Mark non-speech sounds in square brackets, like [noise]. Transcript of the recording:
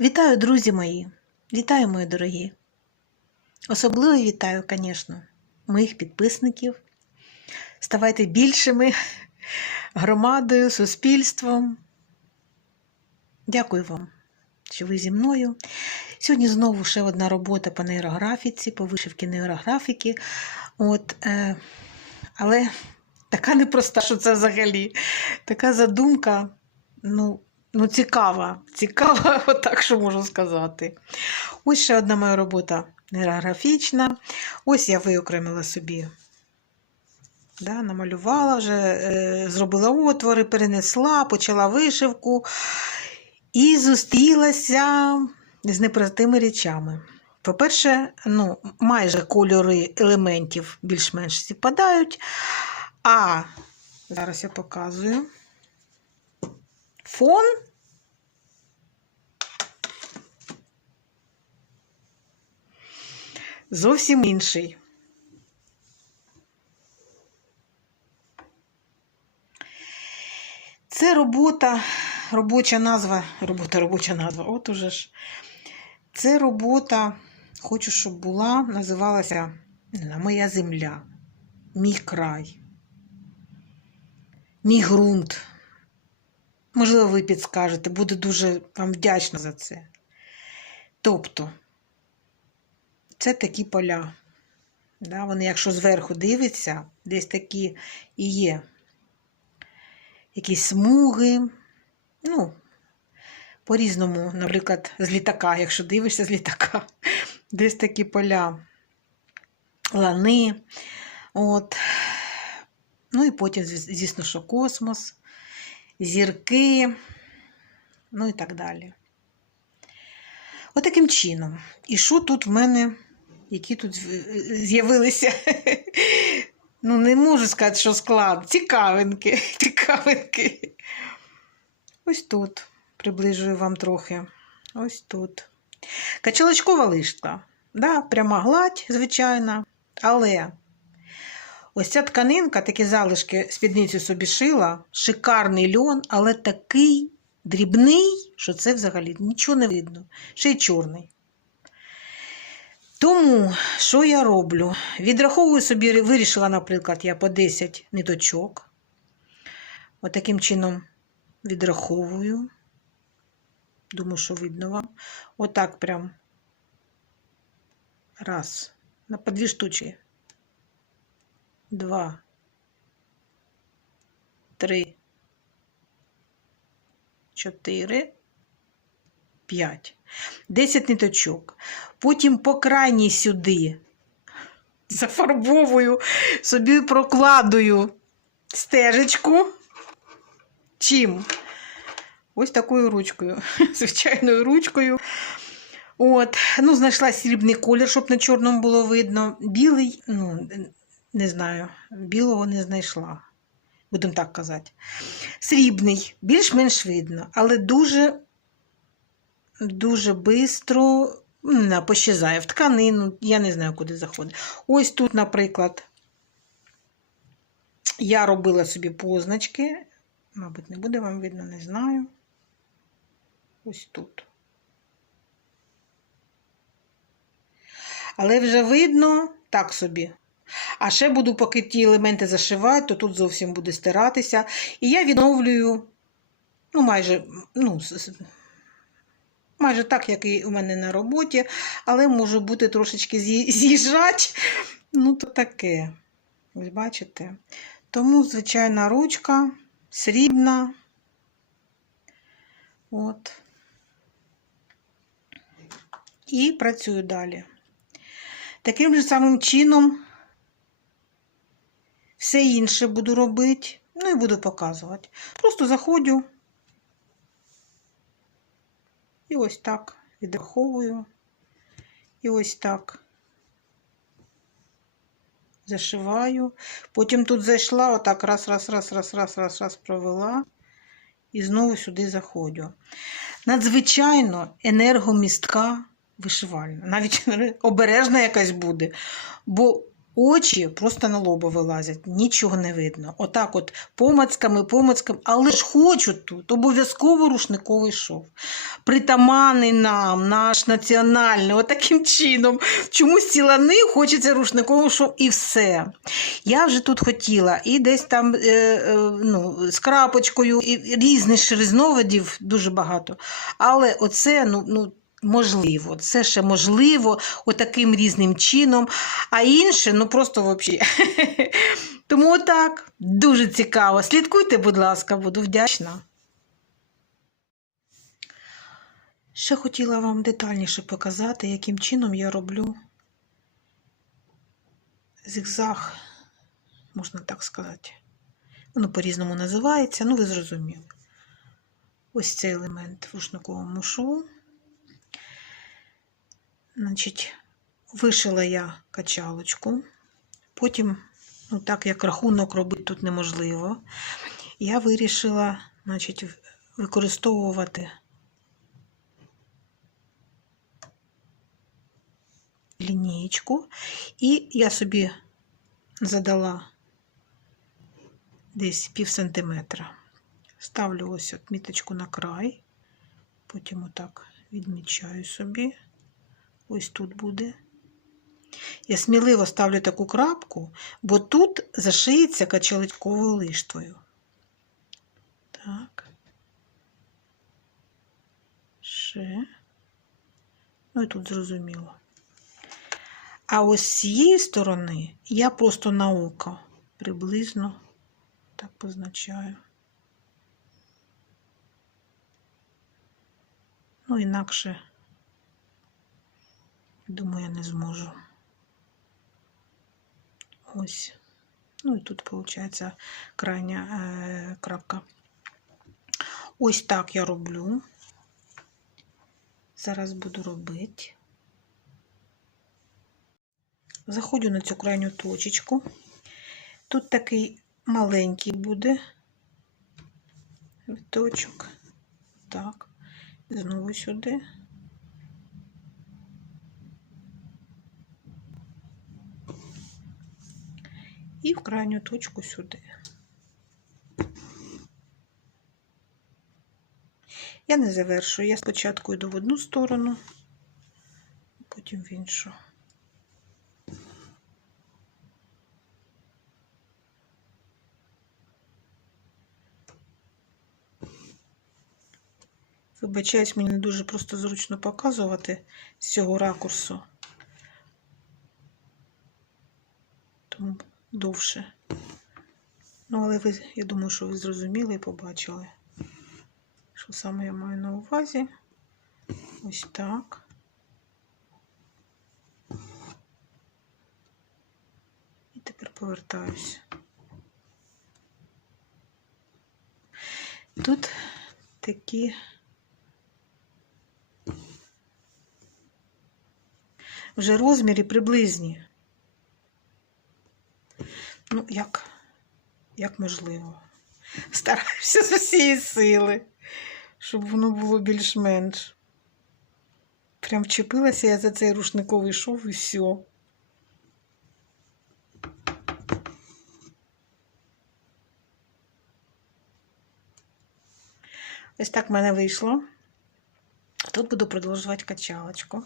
Вітаю, друзі мої! Вітаю, мої дорогі! Особливо вітаю, звісно, моїх підписників. Ставайте більшими громадою, суспільством. Дякую вам, що ви зі мною. Сьогодні знову ще одна робота по нейрографіці, по вишивці нейрографіки. От, е, але така непроста, що це взагалі. Така задумка, ну, ну цікава. Цікава, [laughs] отак що можу сказати. Ось ще одна моя робота нейрографічна. Ось я виокремила собі. Да, намалювала вже, е, зробила отвори, перенесла, почала вишивку і зустрілася з непростими речами. По-перше, ну, майже кольори елементів більш-менш співпадають. А зараз я показую. Фон. Зовсім інший. Це робота, робоча назва, робота, робоча назва. От уже ж. Це робота, хочу, щоб була, називалася Моя земля, мій край, мій ґрунт. Можливо, ви підскажете, буду дуже вам вдячна за це. Тобто, це такі поля. Да, Вони, якщо зверху дивиться, десь такі і є якісь смуги. Ну, по-різному, наприклад, з літака, якщо дивишся з літака, [laughs] десь такі поля, лани. От. Ну і потім, звісно, що космос, зірки, ну і так далі. Отаким чином. І що тут в мене, які тут з'явилися? [laughs] Ну, не можу сказати, що склад. Цікавинки, [laughs] цікавинки. Ось тут. Приближую вам трохи. Ось тут. Качалочкова лишка. Да, пряма гладь, звичайно. Але ось ця тканинка, такі залишки спідницю собі шила, шикарний льон, але такий дрібний, що це взагалі нічого не видно. Ще й чорний. Тому, що я роблю? Відраховую собі, вирішила, наприклад, я по 10 ниточок. Отаким От чином відраховую. Думаю, що видно вам. Отак прям. Раз. На по дві штучки. Два. Три. Чотири. П'ять. Десять ниточок. Потім по крайній сюди зафарбовую, собі прокладую стежечку. Чим? Ось такою ручкою, [laughs] звичайною ручкою. От, ну, знайшла срібний колір, щоб на чорному було видно. Білий, ну, не знаю, білого не знайшла. Будемо так казати. Срібний, більш-менш видно, але дуже, дуже швидко пощазає в тканину, я не знаю, куди заходить. Ось тут, наприклад, я робила собі позначки. Мабуть, не буде вам видно, не знаю. Ось тут. Але вже видно так собі. А ще буду, поки ті елементи зашивати, то тут зовсім буде стиратися. І я відновлюю, ну, майже, ну, майже так, як і у мене на роботі, але може бути трошечки з'їжджати. Ну, то таке. Ви бачите? Тому, звичайна ручка, срібна. От. І працюю далі. Таким же самим чином все інше буду робити, ну і буду показувати. Просто заходжу і ось так відраховую, і ось так зашиваю. Потім тут зайшла, отак раз, раз, раз, раз, раз, раз, раз провела, і знову сюди заходжу. Надзвичайно енергомістка вишивальна. Навіть [laughs] обережна якась буде. Бо Очі просто на лоба вилазять, нічого не видно. Отак от помацками, помацками, але ж хочу тут обов'язково рушниковий шов. Притаманий нам, наш національний, отаким чином. Чомусь ці лани хочеться рушниковий шов і все. Я вже тут хотіла і десь там е, е, ну, з крапочкою, і різних різновидів дуже багато. Але оце, ну, ну, можливо, це ще можливо, отаким різним чином, а інше, ну просто взагалі. [laughs] Тому отак, дуже цікаво. Слідкуйте, будь ласка, буду вдячна. Ще хотіла вам детальніше показати, яким чином я роблю зігзаг, можна так сказати. Воно по-різному називається, ну ви зрозуміли. Ось цей елемент в рушниковому шву. Значить, вишила я качалочку. Потім, ну так як рахунок робити тут неможливо, я вирішила, значить, використовувати лінієчку. І я собі задала десь пів сантиметра. Ставлю ось от міточку на край, потім отак відмічаю собі. Ось тут буде. Я сміливо ставлю таку крапку, бо тут зашиється качаличковою лиштвою. Так. Ще. Ну і тут зрозуміло. А ось з цієї сторони я просто на око приблизно так позначаю. Ну, інакше, думаю, я не зможу. Ось. Ну і тут, виходить, крайня е, крапка. Ось так я роблю. Зараз буду робити. Заходжу на цю крайню точечку. Тут такий маленький буде виточок. Так. Знову сюди. І в крайню точку сюди. Я не завершую. Я спочатку йду в одну сторону, потім в іншу. Вибачаюсь, мені не дуже просто зручно показувати з цього ракурсу. Тому довше. Ну, але ви, я думаю, що ви зрозуміли і побачили, що саме я маю на увазі. Ось так. І тепер повертаюся. Тут такі вже розміри приблизні. Ну, як, як можливо. [laughs] Стараюся з усієї сили, щоб воно було більш-менш. Прям вчепилася я за цей рушниковий шов і все. Ось так в мене вийшло. Тут буду продовжувати качалочку.